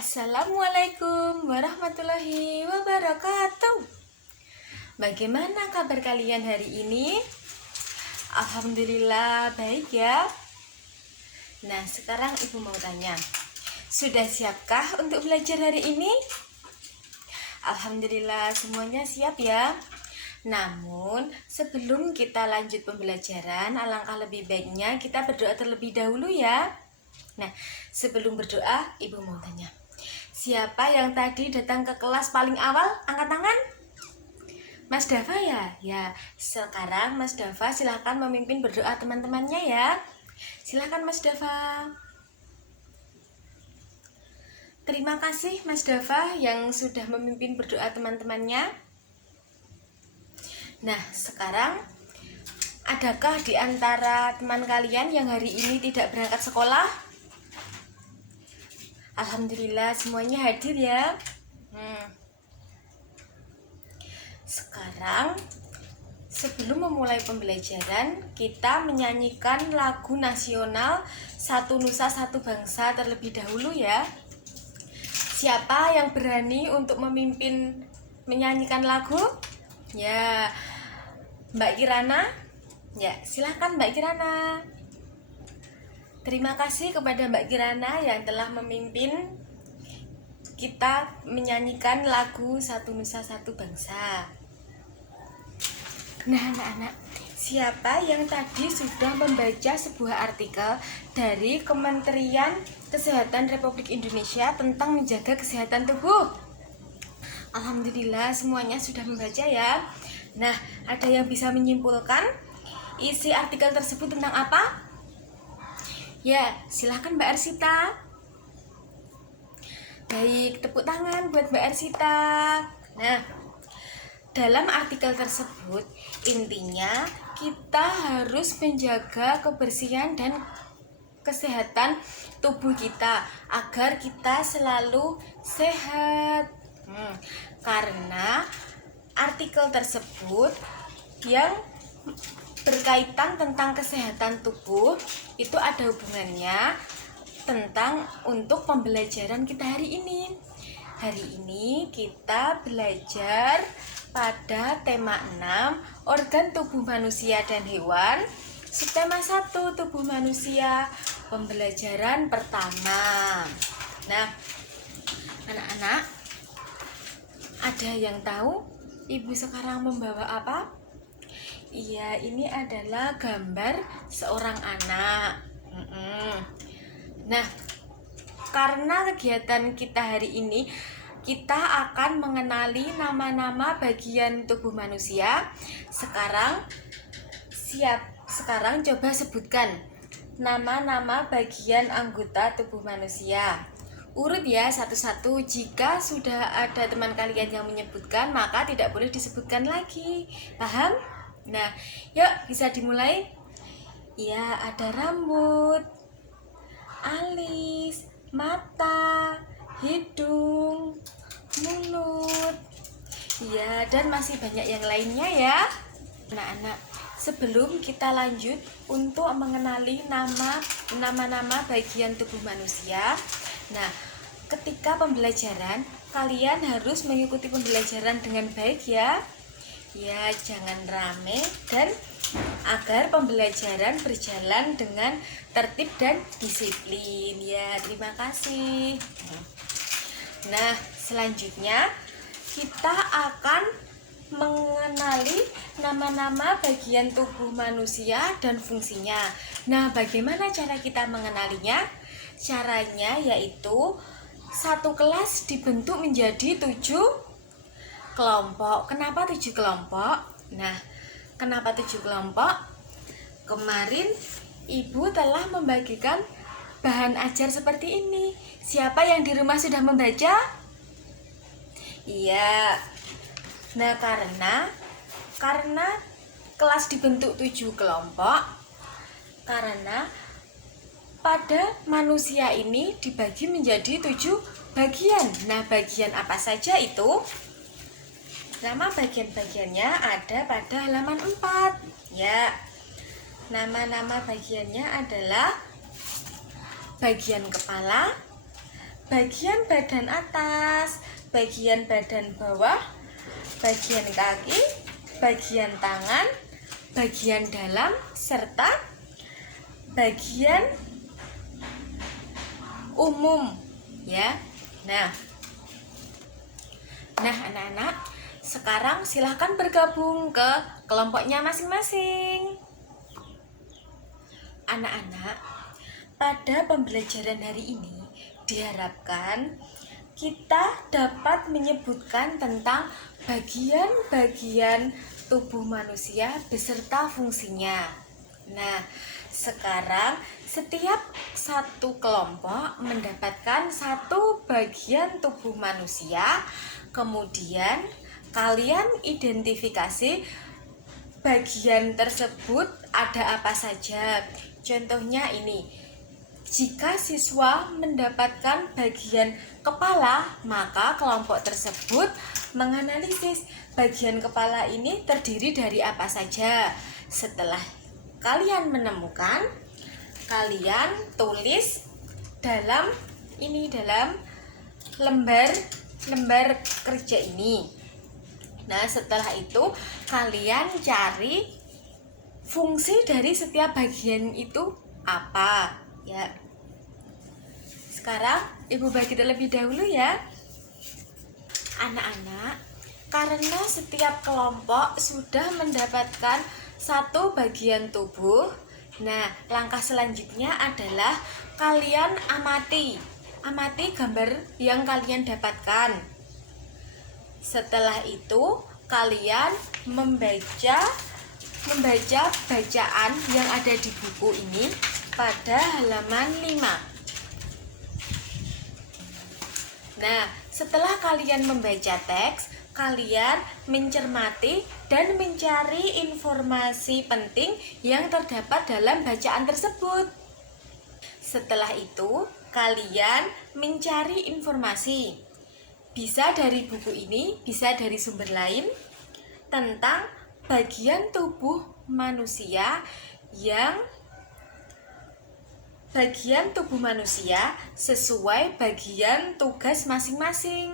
Assalamualaikum warahmatullahi wabarakatuh. Bagaimana kabar kalian hari ini? Alhamdulillah baik ya. Nah, sekarang ibu mau tanya, sudah siapkah untuk belajar hari ini? Alhamdulillah semuanya siap ya. Namun sebelum kita lanjut pembelajaran, alangkah lebih baiknya kita berdoa terlebih dahulu ya. Nah, sebelum berdoa, ibu mau tanya, siapa yang tadi datang ke kelas paling awal? Angkat tangan. Mas Dava ya? Ya, sekarang Mas Dava silahkan memimpin berdoa teman-temannya ya. Silahkan Mas Dava. Terima kasih Mas Dava yang sudah memimpin berdoa teman-temannya. Nah, sekarang adakah di antara teman kalian yang hari ini tidak berangkat sekolah? Alhamdulillah semuanya hadir ya. Sekarang sebelum memulai pembelajaran, kita menyanyikan lagu nasional Satu Nusa Satu Bangsa terlebih dahulu ya. Siapa yang berani untuk memimpin menyanyikan lagu? Ya, Mbak Kirana. Ya, silakan Mbak Kirana. Terima kasih kepada Mbak Kirana yang telah memimpin kita menyanyikan lagu Satu Nusa Satu Bangsa. Nah, anak-anak, siapa yang tadi sudah membaca sebuah artikel dari Kementerian Kesehatan Republik Indonesia tentang menjaga kesehatan tubuh? Alhamdulillah semuanya sudah membaca ya. Nah, ada yang bisa menyimpulkan isi artikel tersebut tentang apa? Ya, silahkan Mbak Arsita. Baik, tepuk tangan buat Mbak Arsita. Nah, dalam artikel tersebut intinya kita harus menjaga kebersihan dan kesehatan tubuh kita agar kita selalu sehat. Karena artikel tersebut yang berkaitan tentang kesehatan tubuh itu ada hubungannya tentang untuk pembelajaran kita hari ini. Hari ini kita belajar pada tema 6 organ tubuh manusia dan hewan, subtema 1 tubuh manusia, pembelajaran pertama. Nah, anak-anak, ada yang tahu ibu sekarang membawa apa? Iya, ini adalah gambar seorang anak. Nah, karena kegiatan kita hari ini kita akan mengenali nama-nama bagian tubuh manusia. Sekarang coba sebutkan nama-nama bagian anggota tubuh manusia. Urut ya satu-satu. Jika sudah ada teman kalian yang menyebutkan, maka tidak boleh disebutkan lagi. Paham? Nah, yuk bisa dimulai. Ya, ada rambut, alis, mata, hidung, mulut. Ya, dan masih banyak yang lainnya ya. Anak-anak, sebelum kita lanjut untuk mengenali nama-nama bagian tubuh manusia. Nah, ketika pembelajaran, kalian harus mengikuti pembelajaran dengan baik ya. Ya, jangan rame dan agar pembelajaran berjalan dengan tertib dan disiplin. Ya, terima kasih. Nah, selanjutnya kita akan mengenali nama-nama bagian tubuh manusia dan fungsinya. Nah, bagaimana cara kita mengenalinya? Caranya yaitu satu kelas dibentuk menjadi 7 kelompok. Kenapa 7 kelompok? Nah, kenapa 7 kelompok? Kemarin ibu telah membagikan bahan ajar seperti ini. Siapa yang di rumah sudah membaca? Iya. Nah, karena kelas dibentuk 7 kelompok, karena pada manusia ini dibagi menjadi 7 bagian. Nah, bagian apa saja itu? Nama bagian-bagiannya ada pada halaman 4. Ya. Nama-nama bagiannya adalah bagian kepala, bagian badan atas, bagian badan bawah, bagian kaki, bagian tangan, bagian dalam, serta bagian umum ya. Nah anak-anak, sekarang silahkan bergabung ke kelompoknya masing-masing. Anak-anak, pada pembelajaran hari ini diharapkan kita dapat menyebutkan tentang bagian-bagian tubuh manusia beserta fungsinya. Nah, sekarang setiap satu kelompok mendapatkan satu bagian tubuh manusia, kemudian kalian identifikasi bagian tersebut ada apa saja. Contohnya ini, jika siswa mendapatkan bagian kepala, maka kelompok tersebut menganalisis bagian kepala ini terdiri dari apa saja. Setelah kalian menemukan, kalian tulis dalam lembar kerja ini. Nah, setelah itu kalian cari fungsi dari setiap bagian itu apa ya. Sekarang Ibu bagi terlebih dahulu ya. Anak-anak, karena setiap kelompok sudah mendapatkan satu bagian tubuh, nah langkah selanjutnya adalah kalian amati gambar yang kalian dapatkan. Setelah itu kalian membaca bacaan yang ada di buku ini pada halaman 5. Nah, setelah kalian membaca teks, kalian mencermati dan mencari informasi penting yang terdapat dalam bacaan tersebut. Setelah itu, kalian mencari informasi, bisa dari buku ini, bisa dari sumber lain, tentang bagian tubuh manusia sesuai bagian tugas masing-masing.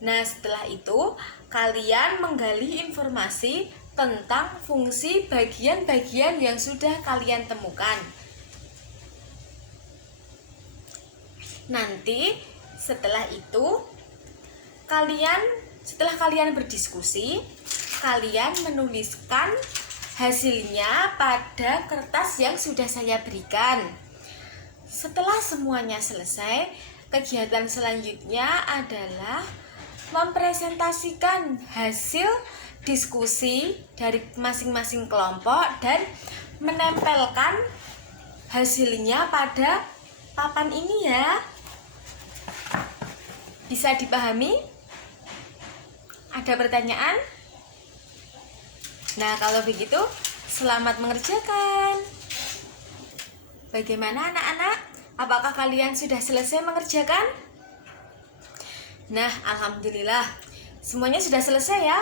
Nah, setelah itu kalian menggali informasi tentang fungsi bagian-bagian yang sudah kalian temukan. Nanti setelah kalian berdiskusi, kalian menuliskan hasilnya pada kertas yang sudah saya berikan. Setelah semuanya selesai, kegiatan selanjutnya adalah mempresentasikan hasil diskusi dari masing-masing kelompok dan menempelkan hasilnya pada papan ini ya. Bisa dipahami? Ada pertanyaan? Nah, kalau begitu selamat mengerjakan. Bagaimana anak-anak? Apakah kalian sudah selesai mengerjakan? Nah, alhamdulillah semuanya sudah selesai ya.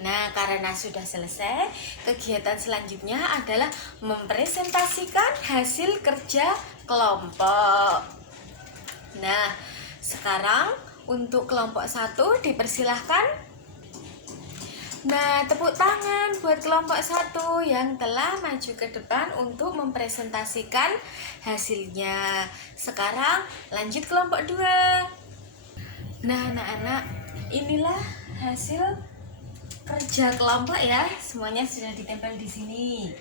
Nah, karena sudah selesai, kegiatan selanjutnya adalah mempresentasikan hasil kerja kelompok. Nah, sekarang untuk kelompok 1 dipersilahkan. Nah, tepuk tangan buat kelompok 1 yang telah maju ke depan untuk mempresentasikan hasilnya. Sekarang lanjut kelompok 2. Nah, anak-anak, inilah hasil kerja kelompok ya. Semuanya sudah ditempel di sini.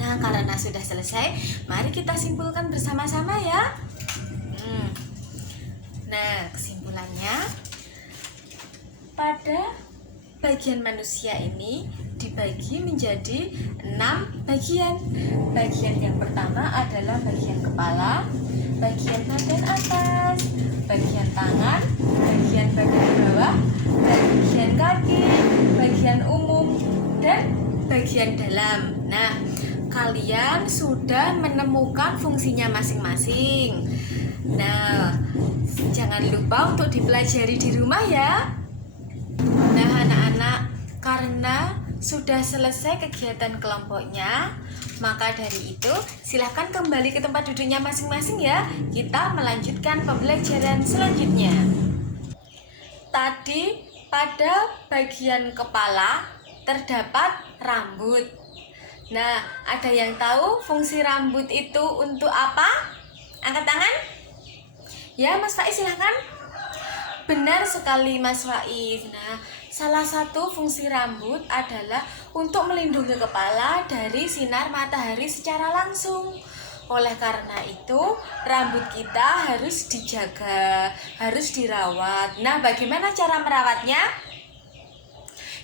Nah, karena sudah selesai, mari kita simpulkan bersama-sama ya. Nah, kesimpulannya, pada bagian manusia ini dibagi menjadi 6 bagian. Bagian yang pertama adalah bagian kepala, bagian badan atas, bagian tangan, bagian badan bawah, bagian kaki, bagian umum, dan bagian dalam. Nah, kalian sudah menemukan fungsinya masing-masing. Nah, jangan lupa untuk dipelajari di rumah ya. Nah, anak-anak, karena sudah selesai kegiatan kelompoknya, maka dari itu silahkan kembali ke tempat duduknya masing-masing ya. Kita melanjutkan pembelajaran selanjutnya. Tadi pada bagian kepala terdapat rambut. Nah, ada yang tahu fungsi rambut itu untuk apa? Angkat tangan. Ya, Mas Faiz silahkan. Benar sekali Mas Faiz. Nah, salah satu fungsi rambut adalah untuk melindungi kepala dari sinar matahari secara langsung. Oleh karena itu, rambut kita harus dijaga, harus dirawat. Nah, bagaimana cara merawatnya?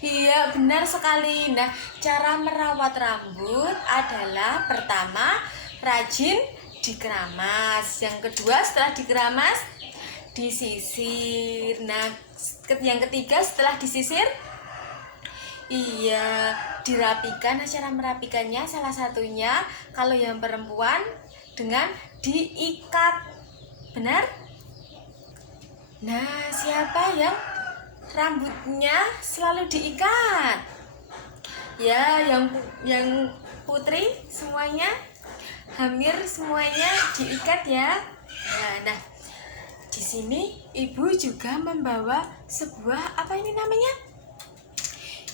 Iya, benar sekali. Nah, cara merawat rambut adalah pertama, rajin dikeramas. Yang kedua, setelah dikeramas, disisir. Nah, yang ketiga setelah disisir, iya, dirapikan. Nah, cara merapikannya salah satunya kalau yang perempuan dengan diikat. Benar? Nah, siapa yang rambutnya selalu diikat? Ya, yang putri semuanya, hamil semuanya diikat ya. Nah, di sini ibu juga membawa sebuah apa ini namanya?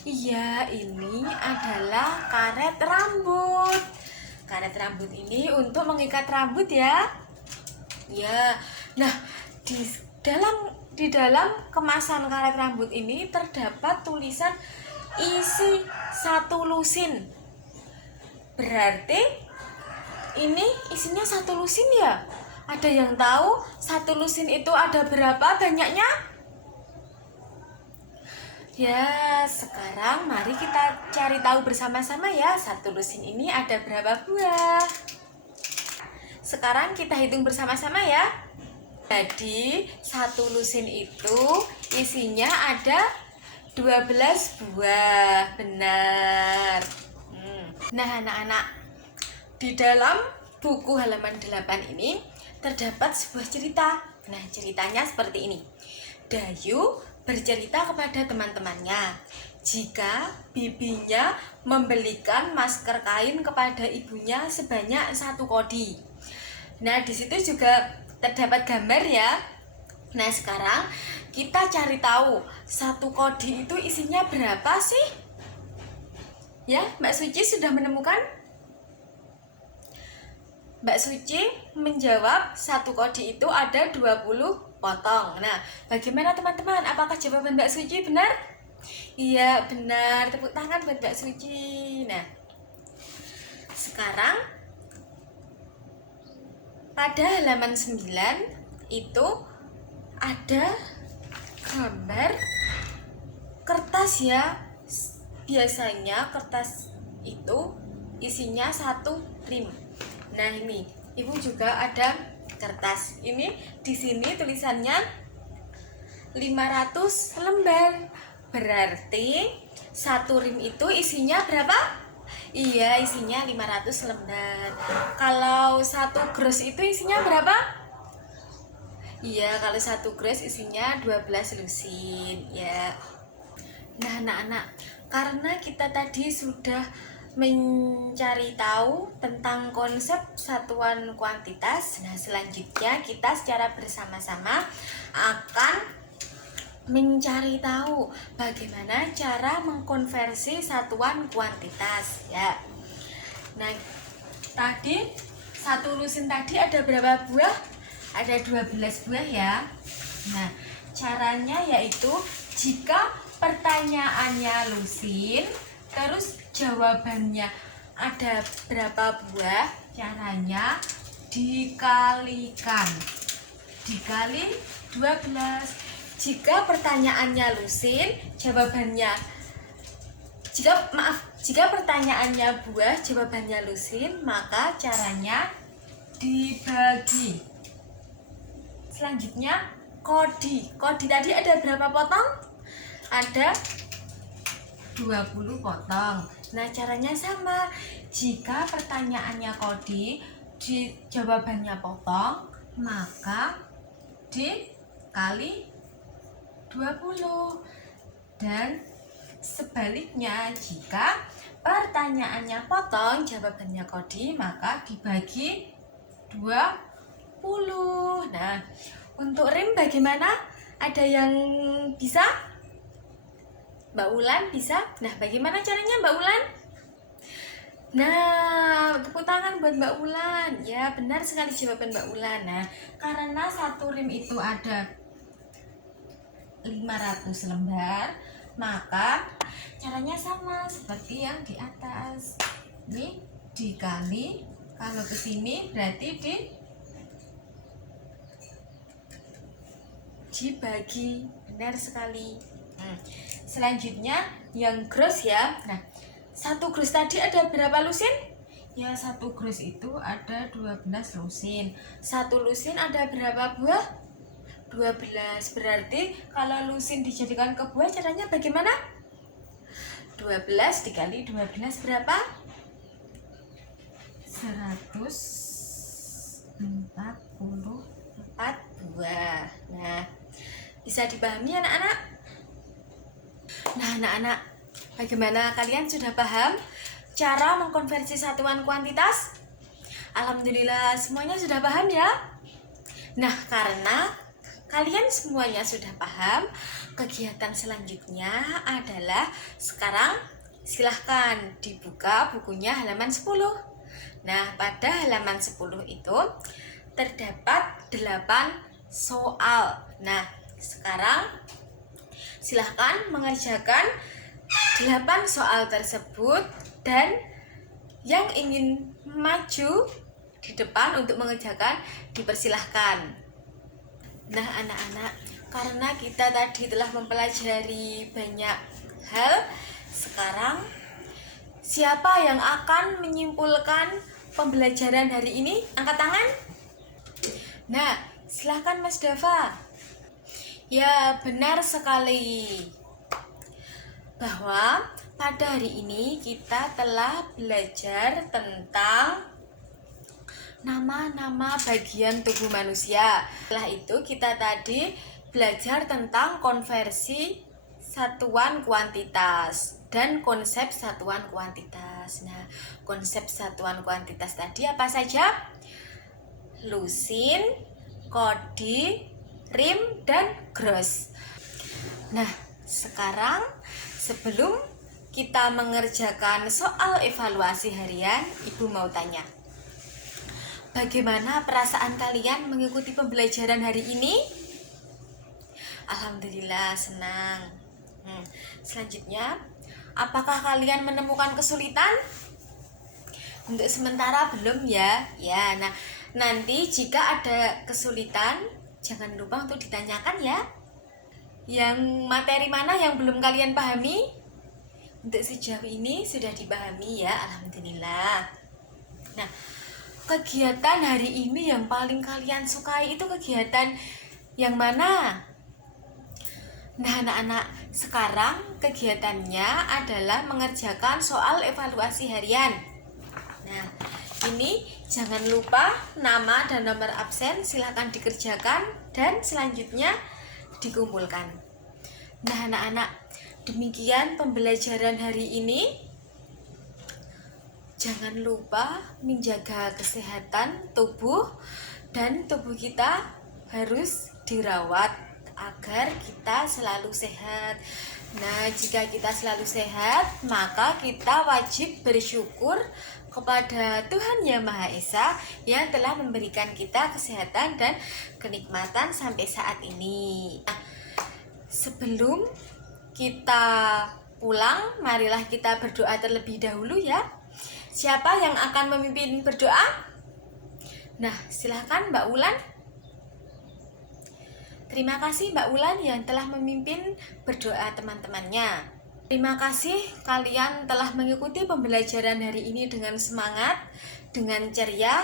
Iya, ini adalah karet rambut. Karet rambut ini untuk mengikat rambut ya. Ya. Nah, di dalam kemasan karet rambut ini terdapat tulisan isi 1 lusin. Berarti ini isinya 1 lusin ya? Ada yang tahu 1 lusin itu ada berapa banyaknya? Ya, sekarang mari kita cari tahu bersama-sama ya. 1 lusin ini ada berapa buah? Sekarang kita hitung bersama-sama ya. Jadi 1 lusin itu isinya ada 12 buah. Benar. Nah, anak-anak, di dalam buku halaman 8 ini terdapat sebuah cerita. Nah, ceritanya seperti ini. Dayu bercerita kepada teman-temannya jika bibinya membelikan masker kain kepada ibunya sebanyak 1 kodi. Nah, di situ juga terdapat gambar ya. Nah, sekarang kita cari tahu 1 kodi itu isinya berapa sih? Ya, Mbak Suci sudah menemukan? Mbak Suci menjawab 1 kodi itu ada 20 potong. Nah, bagaimana teman-teman? Apakah jawaban Mbak Suci benar? Iya, benar. Tepuk tangan buat Mbak Suci. Nah, sekarang pada halaman 9 itu ada gambar kertas ya. Biasanya kertas itu isinya 1 rim. Nah, ini ibu juga ada kertas. Ini di sini tulisannya 500 lembar. Berarti 1 rim itu isinya berapa? Iya, isinya 500 lembar. Kalau 1 gros itu isinya berapa? Iya, kalau 1 gros isinya 12 lusin ya. Nah, anak-anak, karena kita tadi sudah mencari tahu tentang konsep satuan kuantitas, nah selanjutnya kita secara bersama-sama akan mencari tahu bagaimana cara mengkonversi satuan kuantitas ya. Nah, tadi 1 lusin tadi ada berapa buah? Ada 12 buah ya. Nah, caranya yaitu jika pertanyaannya lusin terus jawabannya ada berapa buah, caranya dikalikan, dikali 12. Jika pertanyaannya lusin, jika pertanyaannya buah, jawabannya lusin, maka caranya dibagi. Selanjutnya, kodi. Kodi tadi ada berapa potong? Ada 20 potong. Nah, caranya sama. Jika pertanyaannya kodi, jawabannya potong, maka dikali 20. Dan Sebaliknya, jika pertanyaannya potong, jawabannya kodi, maka dibagi 20. Nah, untuk rim bagaimana? Ada yang bisa? Mbak Ulan bisa? Nah, bagaimana caranya Mbak Ulan? Nah, tepuk tangan buat Mbak Ulan. Ya, benar sekali jawaban Mbak Ulan. Nah, karena satu rim itu ada 500 lembar, maka caranya sama seperti yang di atas. Ini dikali, kalau ke sini berarti dibagi. Benar sekali. Selanjutnya yang gross ya. Nah, satu gross tadi ada berapa lusin? Ya, satu gross itu ada 12 lusin. Satu lusin ada berapa buah? 12. Berarti kalau lusin dijadikan ke buah, caranya bagaimana? 12 dikali 12 berapa? 144 buah. Nah, bisa dipahami anak-anak? Nah, anak-anak, bagaimana kalian sudah paham cara mengkonversi satuan kuantitas? Alhamdulillah semuanya sudah paham ya. Nah, karena kalian semuanya sudah paham, kegiatan selanjutnya adalah sekarang silahkan dibuka bukunya halaman 10. Nah, pada halaman 10 itu terdapat 8 soal. Nah, sekarang silahkan mengerjakan 8 soal tersebut, dan yang ingin maju di depan untuk mengerjakan dipersilahkan. Nah, anak-anak, karena kita tadi telah mempelajari banyak hal, sekarang siapa yang akan menyimpulkan pembelajaran hari ini? Angkat tangan. Nah, silahkan Mas Dava. Ya, benar sekali bahwa pada hari ini kita telah belajar tentang nama-nama bagian tubuh manusia. Setelah itu kita tadi belajar tentang konversi satuan kuantitas dan konsep satuan kuantitas. Nah, konsep satuan kuantitas tadi apa saja? Lusin, kodi, rim, dan gross. Nah, sekarang sebelum kita mengerjakan soal evaluasi harian, Ibu mau tanya, bagaimana perasaan kalian mengikuti pembelajaran hari ini? Alhamdulillah senang. Selanjutnya, apakah kalian menemukan kesulitan? Untuk sementara belum ya. Ya, nah nanti jika ada kesulitan, jangan lupa untuk ditanyakan ya. Yang materi mana yang belum kalian pahami? Untuk sejauh ini sudah dipahami ya, alhamdulillah. Nah, kegiatan hari ini yang paling kalian sukai itu kegiatan yang mana? Nah, anak-anak, sekarang kegiatannya adalah mengerjakan soal evaluasi harian. Nah, ini jangan lupa nama dan nomor absen silakan dikerjakan dan selanjutnya dikumpulkan. Nah, anak-anak, demikian pembelajaran hari ini. Jangan lupa menjaga kesehatan tubuh, dan tubuh kita harus dirawat agar kita selalu sehat. Nah, jika kita selalu sehat, maka kita wajib bersyukur kepada Tuhan Yang Maha Esa yang telah memberikan kita kesehatan dan kenikmatan sampai saat ini. Nah, sebelum kita pulang, marilah kita berdoa terlebih dahulu ya. Siapa yang akan memimpin berdoa? Nah, silahkan Mbak Ulan. Terima kasih Mbak Ulan yang telah memimpin berdoa teman-temannya. Terima kasih kalian telah mengikuti pembelajaran hari ini dengan semangat, dengan ceria.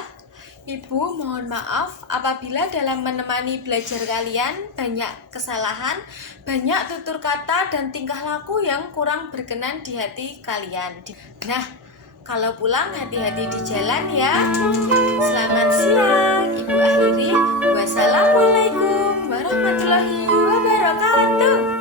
Ibu mohon maaf apabila dalam menemani belajar kalian banyak kesalahan, banyak tutur kata dan tingkah laku yang kurang berkenan di hati kalian. Nah, kalau pulang hati-hati di jalan ya. Selamat siang, Ibu akhiri. Wassalamualaikum warahmatullahi wabarakatuh.